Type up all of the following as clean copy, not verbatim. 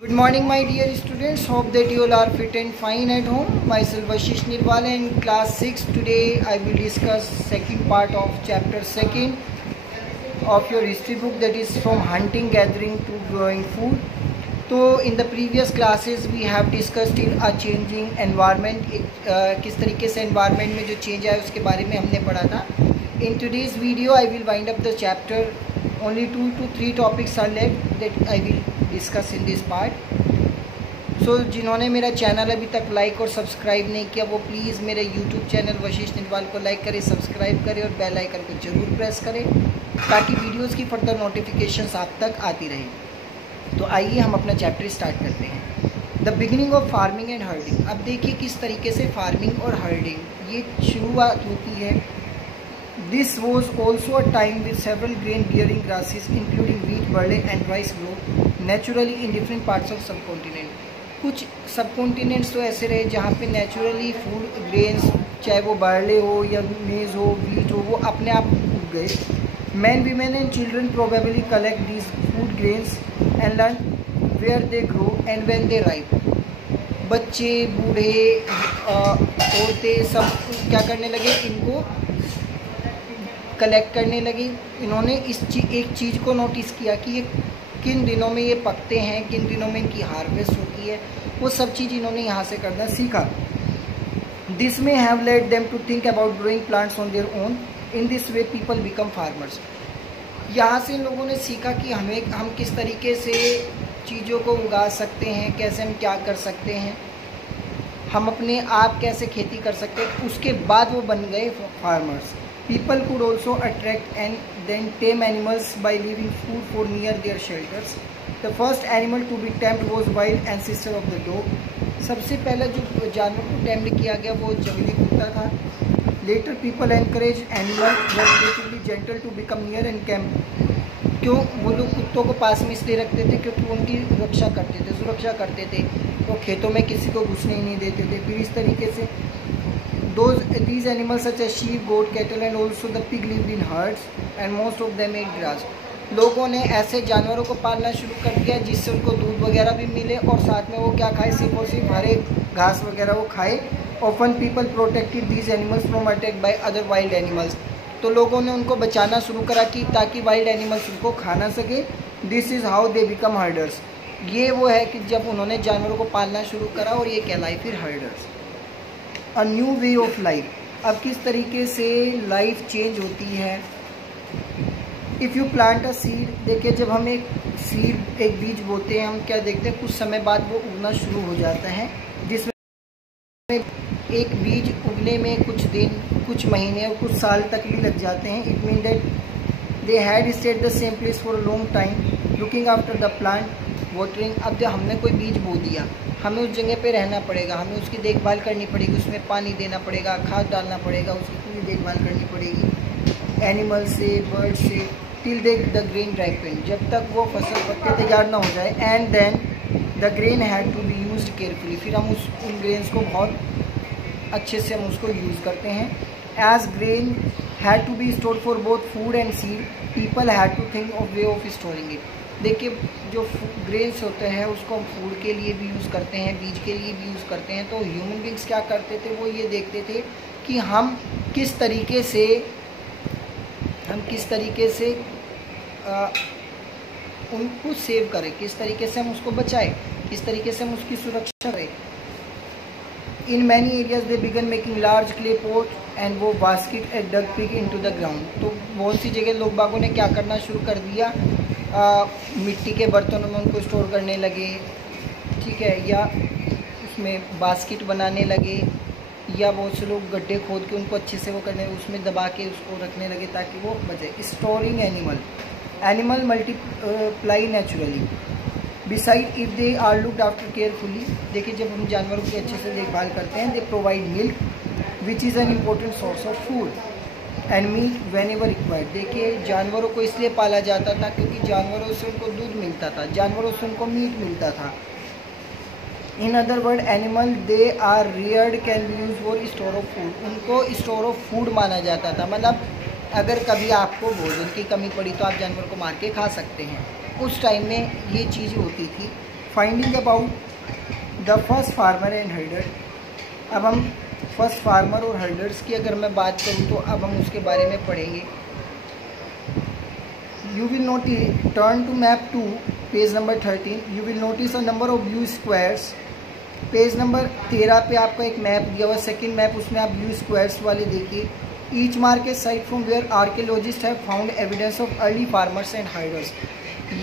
Good morning, my dear students. Hope that you all are fit and fine at home. Myself Ashish Nirwala in class 6. Today I will discuss second part of chapter 2 of your history book, that is from hunting gathering to growing food. So in the previous classes we have discussed in a changing environment, किस तरीके से environment में जो change आया उसके बारे में हमने पढ़ा था. In today's video I will wind up the chapter. Only 2 to 3 topics are left that I will discuss in this part. So जिन्होंने मेरा चैनल अभी तक लाइक और सब्सक्राइब नहीं किया वो प्लीज़ मेरे यूट्यूब चैनल वशिष्ठ निरवाल को लाइक करें, सब्सक्राइब करें और बेल आइकन को जरूर प्रेस करें ताकि वीडियोस की फर्दर नोटिफिकेशंस आप तक आती रहे. तो आइए हम अपना चैप्टर स्टार्ट करते हैं. The beginning of farming and herding. अब देखिए किस तरीके से फार्मिंग और हर्डिंग ये शुरुआत होती है. This was also a time with several grain-bearing grasses, including wheat, barley, and rice, grow naturally in different parts of subcontinent. कुछ सबकॉन्टिनेंट्स तो ऐसे रहे जहाँ पे नेचुरली फूड ग्रेन्स, चाहे वो बार्ले हो या मेज हो, वीट हो, वो अपने आप उग गए. Men, women, and children probably collect these food grains and learn where they grow and when they ripe. बच्चे, बूढ़े, औरतें सब क्या करने लगे, इनको कलेक्ट करने लगी. इन्होंने एक चीज़ को नोटिस किया कि ये किन दिनों में ये पकते हैं, किन दिनों में इनकी हार्वेस्ट होती है, वो सब चीज़ इन्होंने यहाँ से करना सीखा. दिस में have led them to think about growing plants on their own. In this way people become farmers. यहाँ से इन लोगों ने सीखा कि हम किस तरीके से चीज़ों को उगा सकते हैं, कैसे हम क्या कर सकते हैं, हम अपने आप कैसे खेती कर सकते हैं. उसके बाद वो बन गए farmers. People could also attract and then tame animals by leaving food for near their shelters. The first animal to be tamed was wild ancestor of the dog. सबसे पहला जो जानवर को टेम्ड किया गया वो जंगली कुत्ता था. Later people encouraged animals relatively gentle to become near and camp. क्यों वो लोग कुत्तों को पास में इसलिए रखते थे क्योंकि उनकी रक्षा करते थे, सुरक्षा करते थे. वो खेतों में किसी को घुसने ही नहीं देते थे. फिर इस तरीके से these animals such as sheep, goat, cattle and also the pig lived in herds and most of them ate grass. लोगों ने ऐसे जानवरों को पालना शुरू कर दिया जिससे उनको दूध वगैरह भी मिले और साथ में वो क्या खाए, सिर्फ और सिर्फ हरे घास वगैरह वो खाए. Often people protected these animals from attack by other wild animals. तो लोगों ने उनको बचाना शुरू करा कि ताकि वाइल्ड एनिमल्स उनको खा ना सके. This is how they become herders. ये वो है कि जब उन्होंने जानवरों को पालना शुरू करा और ये कहलाई फिर herders. A new way of life. अब किस तरीके से लाइफ चेंज होती है. If you plant a seed. देखिए जब हम एक सीड, एक बीज बोते हैं, हम क्या देखते हैं, कुछ समय बाद वो उगना शुरू हो जाता है. जिसमें एक बीज उगने में कुछ दिन, कुछ महीने और कुछ साल तक भी लग जाते हैं. It mean that they had state the same place for a long time looking after the plant, watering. अब जब हमने कोई बीज बो दिया, हमें उस जगह पे रहना पड़ेगा, हमें उसकी देखभाल करनी पड़ेगी, उसमें पानी देना पड़ेगा, खाद डालना पड़ेगा, उसकी पूरी देखभाल करनी पड़ेगी एनिमल से, बर्ड से, till they the grain ripen, जब तक वो फसल पक के तैयार ना हो जाए. And then the grain had to be used carefully. फिर हम उन ग्रेन्स को बहुत अच्छे से हम उसको यूज़ करते हैं. As grain had to be stored for both food and seed, people had to think of way of storing it. देखिए जो ग्रेन्स होते हैं उसको हम फूड के लिए भी यूज़ करते हैं, बीज के लिए भी यूज़ करते हैं. तो ह्यूमन बींग्स क्या करते थे, वो ये देखते थे कि हम किस तरीके से उनको सेव करें, किस तरीके से हम उसको बचाएं, किस तरीके से हम उसकी सुरक्षा करें. In many areas they began making large clay pot and वो बास्केट एंड डग पिग इनटू द ग्राउंड. तो बहुत सी जगह लोग बागों ने क्या करना शुरू कर दिया, मिट्टी के बर्तनों में उनको स्टोर करने लगे, ठीक है, या उसमें बास्केट बनाने लगे, या बहुत से लोग गड्ढे खोद के उनको अच्छे से वो करने, उसमें दबा के उसको रखने लगे ताकि वो बचे. Storing animal multiply naturally beside if they are looked after carefully. देखिए जब हम जानवरों की अच्छे से देखभाल करते हैं, they provide milk which is an important source of food and meat whenever required. देखिए जानवरों को इसलिए पाला जाता था क्योंकि जानवरों से उनको दूध मिलता था, जानवरों से उनको मीट मिलता था. In other word animal they are reared can be use for store of food. उनको स्टोर ऑफ फूड माना जाता था. मतलब अगर कभी आपको भोजन की कमी पड़ी तो आप जानवर को मार के खा सकते हैं. उस टाइम में ये चीज़ होती थी. Finding about the first farmer and हर्डर। अब हम फर्स्ट फार्मर और हर्डर्स की अगर मैं बात करूँ तो अब हम उसके बारे में पढ़ेंगे। You will notice, turn to map 2, page number 13. You will notice a number of blue squares. Page number 13 पे आपका एक मैप दिया हुआ, सेकंड मैप, उसमें आप ब्लू स्क्वायर्स वाले देखिए। Each mark a site from where archaeologist have found evidence of early farmers and herders.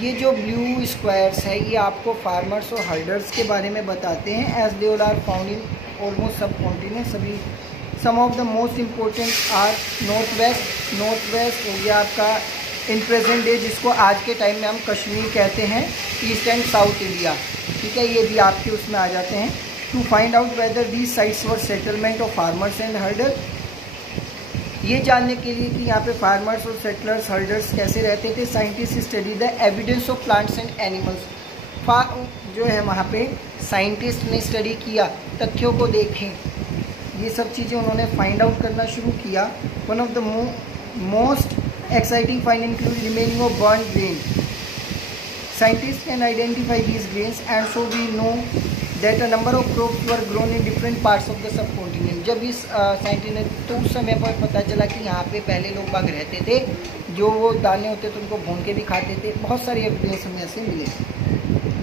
ये जो ब्लू स्क्वायर्स है ये आपको फार्मर्स और हर्डर्स के बारे में बताते हैं। As they all are found in almost सब कॉन्टिनेंट, सभी। Some of the most important are north west हो गया आपका इन प्रेजेंट डे, जिसको आज के टाइम में हम कश्मीर कहते हैं, ईस्ट एंड साउथ इंडिया, ठीक है, ये भी आपके उसमें आ जाते हैं। To find out whether these sites were settlement of farmers and herder, ये जानने के लिए कि यहाँ पे फार्मर्स और सेटलर्स हर्डर्स कैसे रहते थे, scientist study the evidence of plants and animals. जो है वहाँ पे साइंटिस्ट ने स्टडी किया, तथ्यों को देखें, ये सब चीज़ें उन्होंने फाइंड आउट करना शुरू किया। One of the most exciting find include remaining of burnt grain. Scientists can identify these grains and so we know that a number of crops were grown in different parts of the subcontinent. जब इस scientist ने तो उस समय पर पता चला कि यहाँ पे पहले लोग बाग रहते थे, जो वो दाने होते थे उनको भून के भी खाते थे। बहुत सारे एविडेंस हमें ऐसे मिले।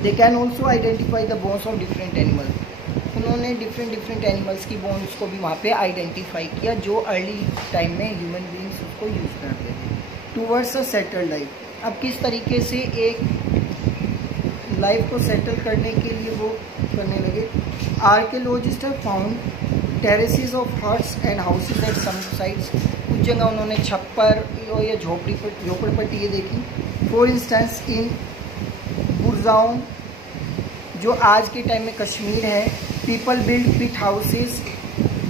They can also identify the bones of different animals. उन्होंने डिफरेंट एनिमल्स की बोन्स को भी वहाँ पे आइडेंटिफाई किया, जो अर्ली टाइम में ह्यूमन बींग्स उसको यूज़ करते थे। टूवर्ड्स अ सेटल्ड लाइफ, अब किस तरीके से एक लाइफ को सेटल करने के लिए वो करने लगे। Archaeologist have found terraces of huts and houses at some sites, कुछ जगह उन्होंने छप्पर या झोपड़पट्टी ये देखी। फॉर इंस्टेंस इन बुरजाउन, जो आज के टाइम में कश्मीर है, people build pit houses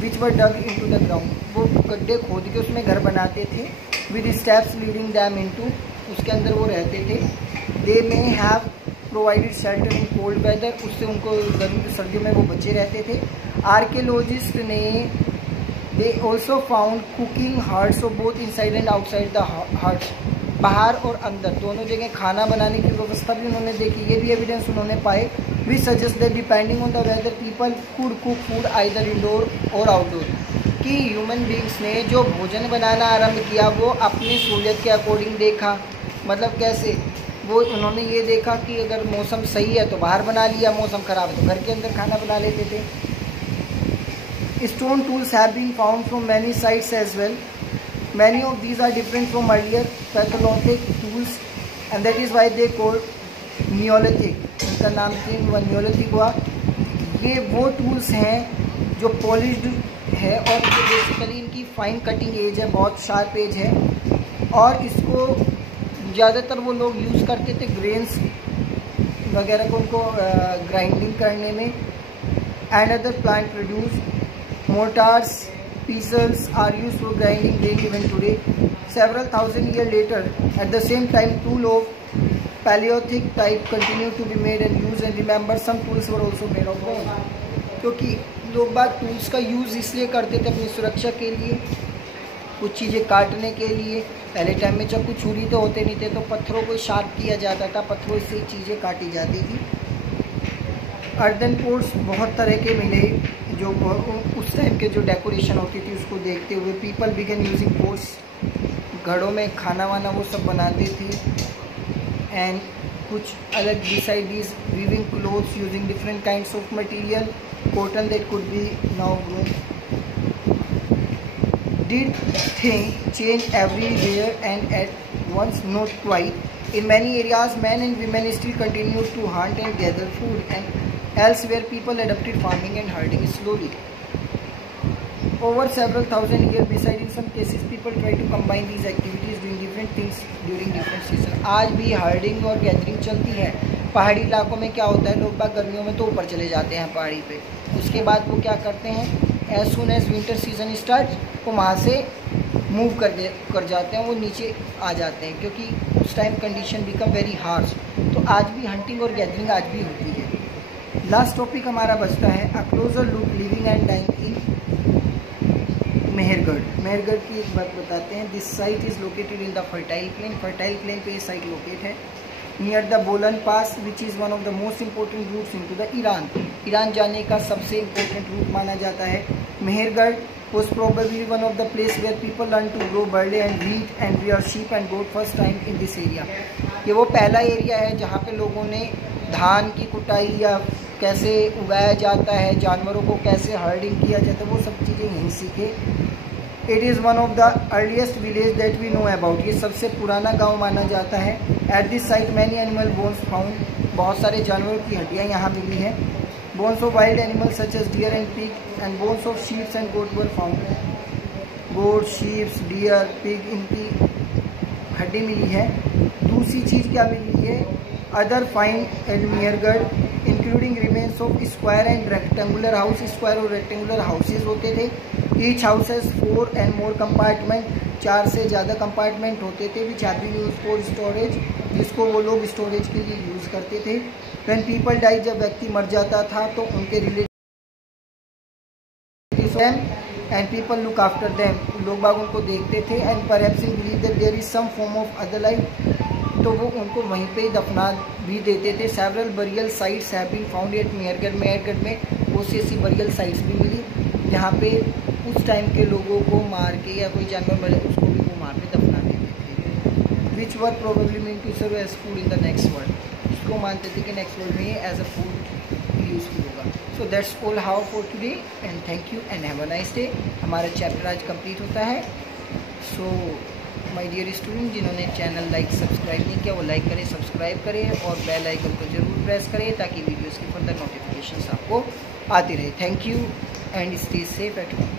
which were dug into the ground, वो गड्ढे खोद के उसमें घर बनाते थे। With steps leading them into, उसके अंदर वो रहते थे। They may have provided shelter in cold weather, उससे उनको गर्मी सर्दियों में वो बचे रहते थे। आर्कियोलॉजिस्ट ने they also found cooking huts of both inside and outside the huts, बाहर और अंदर दोनों जगह खाना बनाने की व्यवस्था भी उन्होंने देखी, ये भी एविडेंस उन्होंने पाए। We suggest that depending on the weather people could cook food either indoor और आउटडोर, कि ह्यूमन बींग्स ने जो भोजन बनाना आरंभ किया वो अपनी सहूलियत के अकॉर्डिंग देखा। मतलब कैसे, वो उन्होंने ये देखा कि अगर मौसम सही है तो बाहर बना लिया, मौसम ख़राब है तो घर के अंदर खाना बना लेते थे। Stone tools have been found from many sites as well, many of these are different from earlier pathologic tools and that is why they called Neolithic, इनका नाम नियोलिथिक हुआ। ये वो टूल्स हैं जो पॉलिश्ड है और बेसिकली इनकी फाइन कटिंग एज है, बहुत शार्प एज है, और इसको ज़्यादातर वो लोग यूज़ करते थे ग्रेन्स वगैरह को उनको ग्राइंडिंग करने में। And other plant produce मोर्टार्स pieces are used for grinding grain even today. Several thousand years later, at the same time, tools of Paleolithic type continue to be made and used. And remember, some tools were also made of bone. क्योंकि लोग बाग tools का use इसलिए करते थे अपनी सुरक्षा के लिए, कुछ चीज़ें काटने के लिए। पहले टाइम में जब कुछ छुरी तो होते नहीं थे तो पत्थरों को शार्प किया जाता था, पत्थरों से चीज़ें काटी जाती थी। अर्दन पोर्ट्स बहुत तरह के मिले, जो उस टाइम के जो डेकोरेशन होती थी उसको देखते हुए पीपल बिगन यूजिंग पोर्ट्स, घड़ों में खाना वाना वो सब बनाते थे। एंड कुछ अलग decide these weaving clothes using different kinds of material, cotton that could be now grown. Did things change everywhere and at once? Not quite. In many areas, men and women still continue to hunt and gather food, and elsewhere people adopted farming and herding slowly. Over several thousand years, besides in some cases, people try to combine these activities doing different things during different seasons. आज भी herding और gathering चलती है। पहाड़ी इलाकों में क्या होता है, लोग बाग गर्मियों में तो ऊपर चले जाते हैं पहाड़ी पे, उसके बाद वो क्या करते हैं, as soon as winter season start वो वहाँ से मूव कर जाते हैं, वो नीचे आ जाते हैं, क्योंकि उस time condition become very harsh. तो आज भी हंटिंग और गैदरिंग आज भी होती है। लास्ट टॉपिक हमारा बचता है a closer look living and dying in Mehrgarh. Mehrgarh की एक बात बताते हैं। This site is located in the fertile plain. Fertile plain पे ये साइट लोकेट है। Near the Bolan pass which is one of the most important routes into the Iran. Iran जाने का सबसे इम्पोर्टेंट रूट माना जाता है। Mehrgarh was probably one of the place where people learn to grow barley and wheat and rear sheep and goat first time in this area। ये वो पहला area है जहाँ पे लोगों ने धान की कुटाई या कैसे उगाया जाता है, जानवरों को कैसे हर्डिंग किया जाता है, वो सब चीज़ें यहीं सीखे। It is one of the earliest village that we know about. ये सबसे पुराना गांव माना जाता है। At this site many animal bones found, बहुत सारे जानवरों की हड्डियाँ यहाँ मिली हैं। Bones of wild animals such as deer and pig and bones of sheeps and goat were found. Goat, sheeps, deer, pig, इनकी हड्डी मिली है। दूसरी चीज़ क्या मिली है, other find eight Mehrgarh including remains of square and rectangular house. Square और रेक्टेंगुलर हाउसेज होते थे। Each house has 4 and more compartment, 4 से ज़्यादा कंपार्टमेंट होते थे। Which have been used for storage, जिसको वो लोग स्टोरेज के लिए यूज़ करते थे। व्हेन पीपल डाई, जब व्यक्ति मर जाता था तो उनके relative and people look after them, लोग बाग उनको देखते थे। And perhaps in believe that there is some form of other life, तो वो उनको वहीं पे ही दफना भी देते थे। Several burial sites have been found at Mehrgarh. Mehrgarh में बहुत सी ऐसी बरियल साइट्स भी मिली जहाँ पे उस टाइम के लोगों को मार के या कोई जानवर मरे उसको भी वो मार के दफना देते थे। Which were probably meant to serve as food in the next world, उसको मानते थे कि नेक्स्ट वर्ल्ड में एज अ फूड यूजफुल होगा। So that's all how for today and thank you and have a nice day. हमारा chapter आज complete होता है। सो माय डियर स्टूडेंट, जिन्होंने चैनल लाइक सब्सक्राइब नहीं किया वो लाइक करें, सब्सक्राइब करें और बेल आइकन को जरूर प्रेस करें ताकि वीडियोस की फर्दर नोटिफिकेशंस आपको आती रहे। Thank you and stay safe at home.